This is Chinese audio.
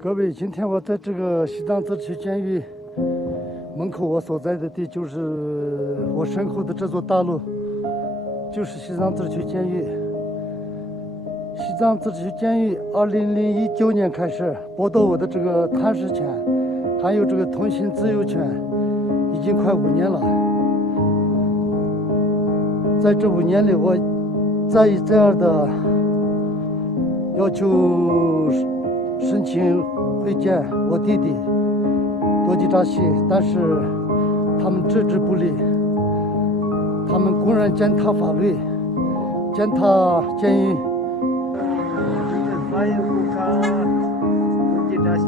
各位，今天我在这个西藏自治区监狱门口，我所在的地就是我身后的这座大楼，就是西藏自治区监狱。西藏自治区监狱2019年开始剥夺我的这个探视权，还有这个通信自由权，已经快5年了。在这5年里，我再一再二的要求申请会见我弟弟多吉扎西，但是他们置之不理，他们公然践踏法律，践踏监狱。发言不看多吉扎西。